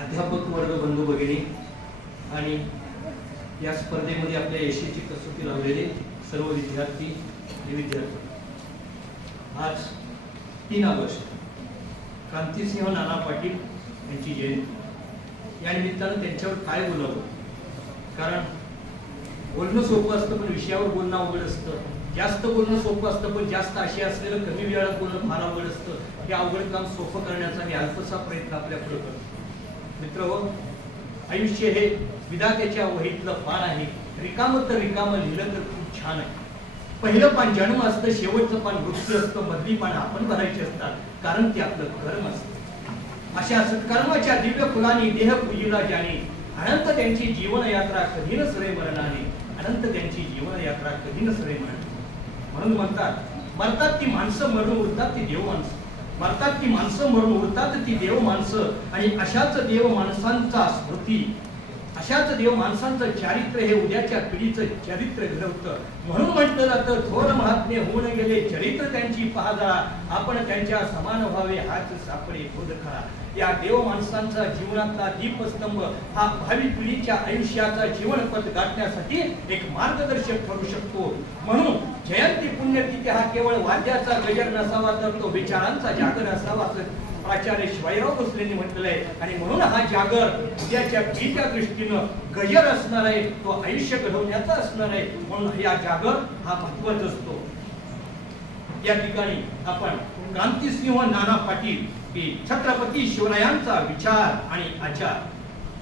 अध्यापक वर्ग बंधू भगिनी आणि या स्पर्धेमध्ये आपल्या यशाची कसोटी लावलेले सर्व विद्यार्थी आणि विद्यार्थी, आज 3 ऑगस्ट क्रांतिसिंह नाना पाटील यांची जयंती। या निमित्तानं त्यांच्यावर काय बोलावं, कारण बोलणं सोपं असतं पण विषयावर बोलणं अवघड असतं, जास्त बोलणं सोपं असतं पण जास्त आशय असलेलं कमी वेळात बोलणं फार अवघड असतं। हे अवघड काम सोपं करण्याचा मी अल्पसा प्रयत्न आपल्या पुढे करतो। मित्रहो, आयुष्य हे विधात्याच्या वहीतलं पान आहे, रिकामं तर रिकामं लिहिलं तर खूप छान आहे। पहिलं पान जन्म असतं, शेवटचं पान मृत्यू असतं, मधली पान आपण भरायची असतात, कारण ते आपलं कर्म असतं। अशा सत्कर्माच्या दिव्य फुलांनी देह पूजिला ज्याने, अनंत त्यांची जीवन यात्रा कधी नसरे मरणाने, अनंत त्यांची जीवन यात्रा कधी नसरे मरणाने। म्हणून म्हणतात, मरतात ती माणसं मरून उरतात ती देव माणसं, मरतात ती माणसं मरून उरतात ती देव माणसं। आणि अशाच देव माणसांचा स्मृती, अशाच देव माणसांचं चारित्र्य हे उद्याच्या पिढीचं चरित्र घडवतं। म्हणून म्हटलं जातं, थोर महात्मे होऊन गेले चरित्र त्यांची पहा जरा, आपण त्यांच्या समान व्हावे हाच सापडे खुद खरा। या देव माणसांचा जीवनातला दीपस्तंभ हा भावी पिढीच्या आयुष्याचा जीवनपथ गाठण्यासाठी एक मार्गदर्शक ठरू शकतो। म्हणून जयंती पुण्यतिथी हा केवळ वाद्याचा गजर नसावा, तर तो विचारांचा जागर असावा असं आचार्य शिवाजीराव भोसलेंनी म्हटलेलं आहे। आणि म्हणून हा जागर उद्याच्या पिढीच्या दृष्टीनं गजर असणार आहे, तो आयुष्य घडवण्याचा असणार आहे। म्हणून या जागर हा महत्वाचा असतो। या ठिकाणी आपण क्रांतिसिंह नाना पाटील की छत्रपती शिवरायांचा विचार आणि आचार,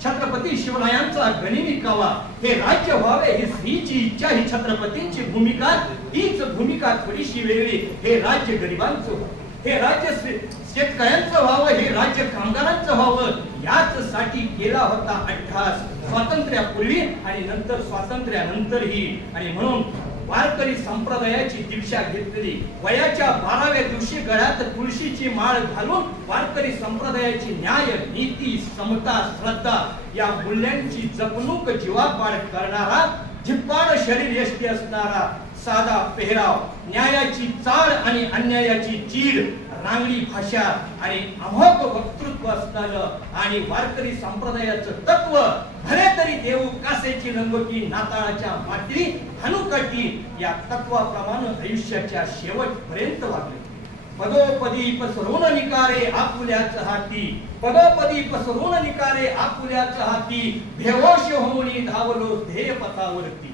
छत्रपती शिवरायांचा गनिमी कावा, हे राज्य व्हावे ही स्त्रीची इच्छा, ही छत्रपतींची भूमिका, हीच भूमिका थोडीशी वेगळी। हे राज्य गरिबांचं, हे राज्य शेतकऱ्यांचं व्हावं, हे राज्य कामगारांचं व्हावं, याच साठी केला होता अट्टहास स्वातंत्र्यापूर्वी आणि नंतर स्वातंत्र्यानंतरही। आणि म्हणून वारकरी संप्रदायाची दीक्षा घेतलेली, वयाच्या 12व्या दिवशी गळ्यात तुळशीची माळ घालून वारकरी संप्रदायाची न्याय, नीती, समता, श्रद्धा या मूल्यांची जपणूक जीवापाड करणारा, झिप्पाड शरीर यष्टी असणारा, साधा पेहराव, न्यायाची चाळ आणि अन्यायाची चीड, रांगडी भाषा आणि अमोघ वक्तृत्व असणारं आणि वारकरी संप्रदायाचं तत्व, भले तरी देऊ कासेची लंगोटी, नाताळाच्या माती हनुकाठी, या तत्वाप्रमाणे आयुष्याच्या शेवटपर्यंत वागले। पदोपदी पसरून निकारे आपुल्याच हाती, पदोपदी पसरून निकारे आपुल्याच हाती, बेहोश होऊन धावलो ध्येय पथावरती,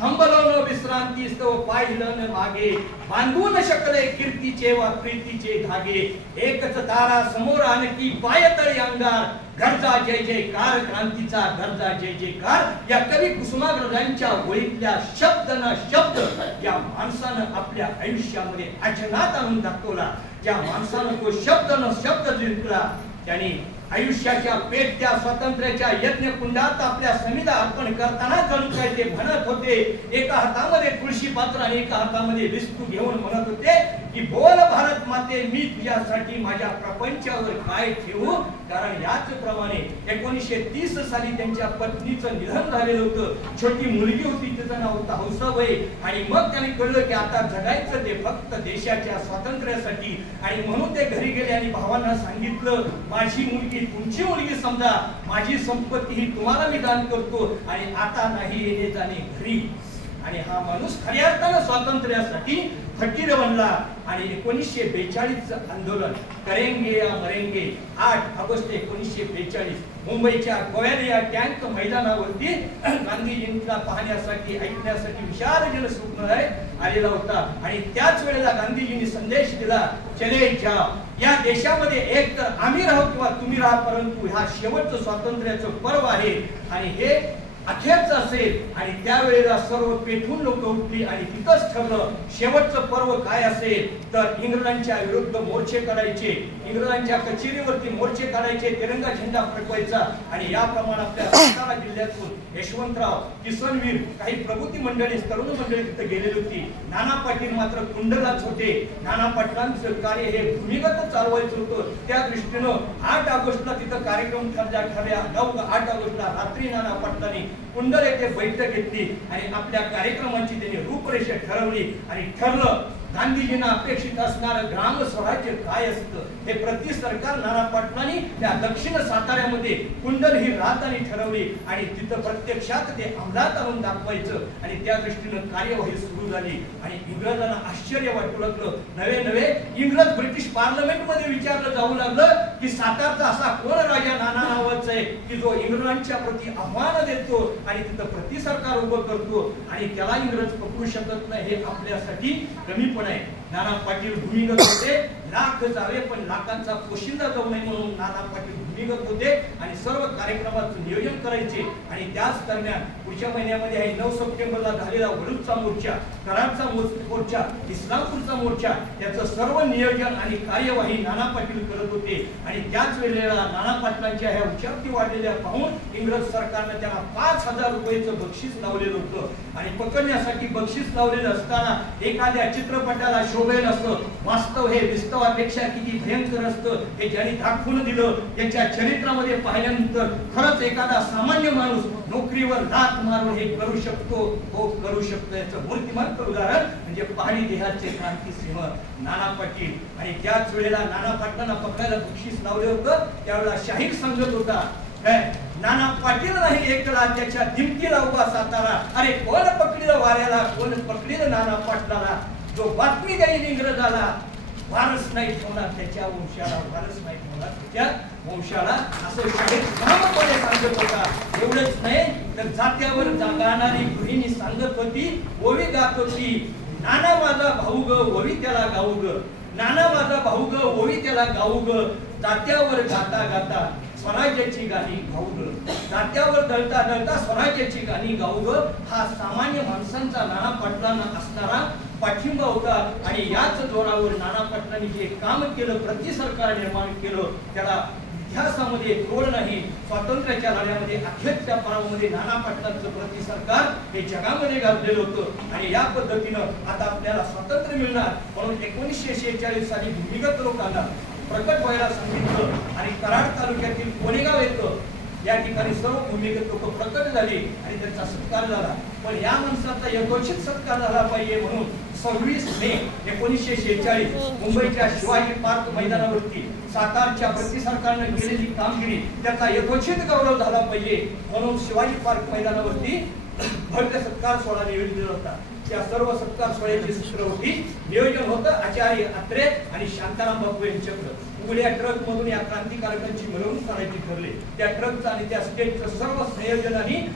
थांबलो न विश्रांती स्तव पाहिलं न मागे, बांधू न शकले कीर्तीचे वा प्रीतीचे धागे, एकच तारा समोर आणखी पायतळी अंगार, गरजा जय जयकार क्रांतीचा गरजा जय जयकार। या कवी कुसुमाग्रजांच्या ओळीतल्या शब्द न शब्द या माणसानं आपल्या आयुष्यामध्ये अजनात आणून दाखवला। ज्या माणसानं तो शब्द न शब्द जिंकला, त्यांनी आयुष्याच्या पेटत्या स्वातंत्र्याच्या यज्ञ कुंडात आपल्या समिधा अर्पण करताना जणू काय ते म्हणत होते, एका हातामध्ये तुळशी पात्र आणि एका हातामध्ये विस्तू घेऊन म्हणत होते की बोल भारत माते, मी तुझ्यासाठी माझ्या प्रपंचावर काय ठेवू। कारण याच प्रमाणे 1930 साली त्यांच्या पत्नीचं निधन झालेलं होतं, छोटी मुलगी होती, तिचं नाव होतं हौसाबाई। आणि मग त्यांनी कळलं की आता जगायचं ते फक्त देशाच्या स्वातंत्र्यासाठी। आणि म्हणून ते घरी गेले आणि भावांना सांगितलं, माझी मुलगी तुमची मुलगी समजा, माझी संपत्ती ही तुम्हाला मी दान करतो आणि आता नाही येणे जाणे घरी। आणि हा माणूस खऱ्या अर्थानं स्वातंत्र्यासाठी फकीर बनला। आणि 1942 आंदोलन करेंगे या मरेंगे, 8 ऑगस्ट 1942 मुंबईच्या गोव्यालिया टँक मैदानावरती गांधीजींना पाहण्यासाठी, ऐकण्यासाठी विशाल जनसमुदाय आलेला होता। आणि त्याच वेळेला गांधीजींनी संदेश दिला, चले जाओ, या देशामध्ये एक तर आम्ही राहू किंवा तुम्ही राहा, परंतु हा शेवटचं स्वातंत्र्याचं पर्व आहे आणि हे अखेरचं असेल। आणि त्यावेळेला सर्व पेठून लोक उठली आणि तिथंच ठरलं शेवटचं पर्व काय असेल, तर इंग्रजांच्या विरुद्ध मोर्चे काढायचे, इंग्रजांच्या कचेरीवरती मोर्चे काढायचे, तिरंगा झेंडा फडकवायचा। आणि याप्रमाणे आपल्या सातारा जिल्ह्यातून यशवंतराव, किसनवीर, काही प्रबुद्धी मंडळी, तरुण मंडळी तिथे गेलेली होती। नाना पाटील मात्र कुंडलाच होते। नाना पाटलांचं कार्य हे भूमिगत चालवायचं होतं, त्या दृष्टीनं 8 ऑगस्टला तिथं कार्यक्रम ठरल्या। 8 ऑगस्टला रात्री नाना पाटलांनी कुंडल येथे बैठक घेतली आणि आपल्या कार्यक्रमाची त्यांनी रूपरेषा ठरवली। आणि ठरलं गांधीजींना अपेक्षित असणारं ग्राम स्वराज्य काय असतं हे प्रति सरकार नाना पाटलांनी त्या दक्षिण साताऱ्यामध्ये कुंडल ही राजधानी ठरवली आणि तिथं प्रत्यक्षात ते अंमलात आणून दाखवायचं आणि त्या दृष्टीनं कार्यवाही सुरू झाली आणि इंग्रजांना आश्चर्य वाटू लागलं. नवे इंग्रज ब्रिटिश पार्लमेंट मध्ये विचारलं जाऊ लागलं की सातारचा असा कोण राजा नाना नावाचा आहे की जो इंग्रजांच्या प्रति आव्हान देतो आणि तिथं प्रति सरकार उभं करतो आणि त्याला इंग्रज पकडू शकत नाही हे आपल्यासाठी कमीपण आहे. नाना पाटील भूमिगत होते. लाख जावे पण लाखांचा पोशिंदा जाऊ नये म्हणून नाना पाटील भूमिगत होते आणि सर्व कार्यक्रमाचं नियोजन करायचे आणि त्याच दरम्यान पुढच्या महिन्यामध्ये आहे 9 सप्टेंबरला झालेला वडूदचा मोर्चा, कराडचा मोर्चा, इस्लामपूरचा मोर्चा याचं सर्व नियोजन आणि कार्यवाही नाना पाटील करत होते आणि त्याच वेळेला नाना पाटलांच्या ह्या उच्चावती वाढलेल्या पाहून इंग्रज सरकारने त्यांना 5,000 रुपयाचं बक्षीस लावलेलं होतं आणि पकडण्यासाठी बक्षीस लावलेलं असताना एखाद्या चित्रपटाला शोभेल असं वास्तव हे वास्तवापेक्षा किती भयंकर असतं हे ज्यांनी दाखवून दिलं त्यांच्या चरित्रामध्ये पाहिल्यानंतर खरंच एखादा सामान्य माणूस नोकरीवर लाथ मारून हे करू शकतो, हो करू शकतो. याचं मूर्तिमंत उदाहरण म्हणजे पहाडी देहाचे क्रांतिसिंह नाना पाटील. आणि त्याच वेळेला नाना पाटलांना पकडायला बक्षीस लावले होतं त्यावेळेला शाहीर सांगत होता नाना पाटील नाही एकला त्याच्या दिमतीला उभा सातारा. अरे कोण पकडलं वाऱ्याला, कोण पकडलं नाना पाटलाला, जो बातमी देईल इंग्रजाला वारस नाही ठेवणार त्याच्या वंशाला, वारस नाही ठेवणार त्याच्या वंशाला, असं शाहीर ठामपणे सांगत होता. एवढंच नाही तर जात्यावर गाणारी गृहिणी सांगत होती, ओवी गात होती, नाना माझा भाऊ ग ओवी त्याला गाऊ ग, नाना माझा भाऊ ग ओवी त्याला गाऊ ग, जात्यावर गाता गाता स्वराज्याची गाणी गाऊ ग, जात्यावर दळता दळता स्वराज्याची गाणी गाऊ ग. हा सामान्य माणसांचा नाना पाटलांना असणारा पाठिंबा होता आणि याच जोरावर नाना पाटलांनी जे काम केलं, प्रति सरकार निर्माण केलं, त्याला इतिहासामध्ये तोड नाही. स्वातंत्र्याच्या लढ्यामध्ये अखेरच्या परामध्ये नाना पाटलांचं प्रति सरकार हे जगामध्ये गाजलेलं होतं आणि या पद्धतीनं आता आपल्याला स्वातंत्र्य मिळणार म्हणून 1946 साली भूमिगत लोकांना प्रकट व्हायला सांगितलं आणि कराड तालुक्यातील कोणेगाव येतं या ठिकाणी सर्व भूमिगत लोक प्रकट झाले आणि त्यांचा सत्कार झाला. पण या माणसाचा यथोचित सत्कार झाला पाहिजे म्हणून 26 मे 1946 मुंबईच्या शिवाजी पार्क मैदानावरती सातारच्या प्रति सरकारने केलेली कामगिरी त्याचा यथोचित गौरव झाला पाहिजे म्हणून शिवाजी पार्क मैदानावरती भव्य सत्कार सोहळा नियोजित होता. त्या सर्व सत्कार सोहळ्याची सूत्र होती, नियोजन होतं आचार्य अत्रे आणि शांताराम बापू यांच्याकडे. उघड्या ट्रक मधून या क्रांतिकारकांची मिरवणूक करायची ठरले. त्या ट्रकचं आणि त्या स्टेजचं सर्व संयोजन आणि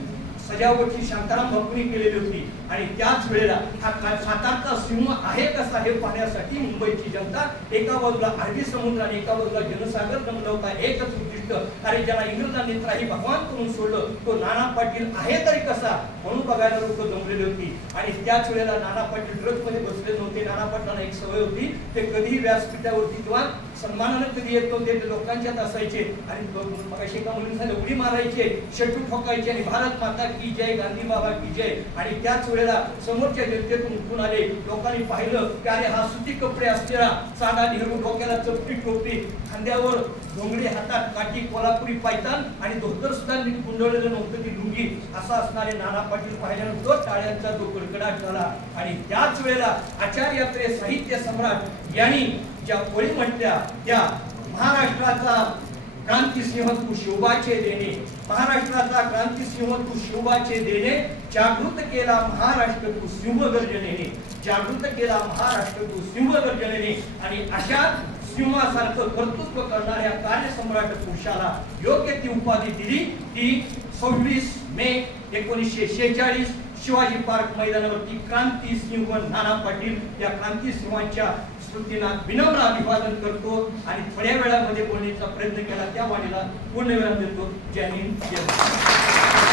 सजावटची शांताराम बापूंनी केलेली होती आणि त्याच वेळेला हा सातारचा सिंह आहे कसा हे पाहण्यासाठी मुंबईची जनता एका बाजूला अरबी समुद्र आणि एका बाजूला जनसागर जमला होता. एकच उद्दिष्ट, अरे ज्याला इंग्रजांनी त्राही भगवान करून सोडलं तो नाना पाटील आहे तरी कसा म्हणून बघायला लोक जमलेली होती. आणि त्याच वेळेला नाना पाटील ट्रक मध्ये बसले नव्हते. नाना पाटलांना एक सवय होती, ते कधीही व्यासपीठावरती किंवा सन्मानाने कधी येत नव्हते, ते लोकांच्यात असायचे आणि मगाशी एका मुलींना उडी मारायचे, शेटू ठोकायचे आणि भारत माता की जय, गांधी बाबा की जय. आणि त्याच वेळेला समोरच्या जनतेतून उठून आले. लोकांनी पाहिलं की अरे हा सुती कपडे असलेला साधा नेहरू, डोक्याला चपटी टोपी, खांद्यावर घोंगडी, हातात काठी, कोल्हापुरी पायतान आणि धोतर सुद्धा गुंडवलेलं नव्हतं, ती लुंगी असं असणारे नाना पाटील पाहिल्यानंतर टाळ्यांचा जो कडकडाट झाला. आणि त्याच वेळेला आचार्य अत्रे साहित्य सम्राट यांनी ज्या ओळी म्हटल्या त्या महाराष्ट्राचा क्रांतिसिंह तू शोभाचे देणे, महाराष्ट्राचा क्रांतिसिंह तू शोभाचे देणे, जागृत केला महाराष्ट्र तू सिंहगर्जनेने, जागृत केला महाराष्ट्र तू सिंहगर्जनेने. आणि अशा सिंहासारखं कर्तृत्व करणाऱ्या कार्यसम्राट पुरुषाला योग्य ती उपाधी दिली. ती 26 मे 1946 शिवाजी पार्क मैदानावरती क्रांतिसिंह नाना पाटील या क्रांतिसिंहांच्या स्मृतींना विनम्र अभिवादन करतो आणि थोड्या वेळामध्ये बोलण्याचा प्रयत्न केला त्या वाणीला पूर्ण विराम देतो. जय हिंद, जय भारत.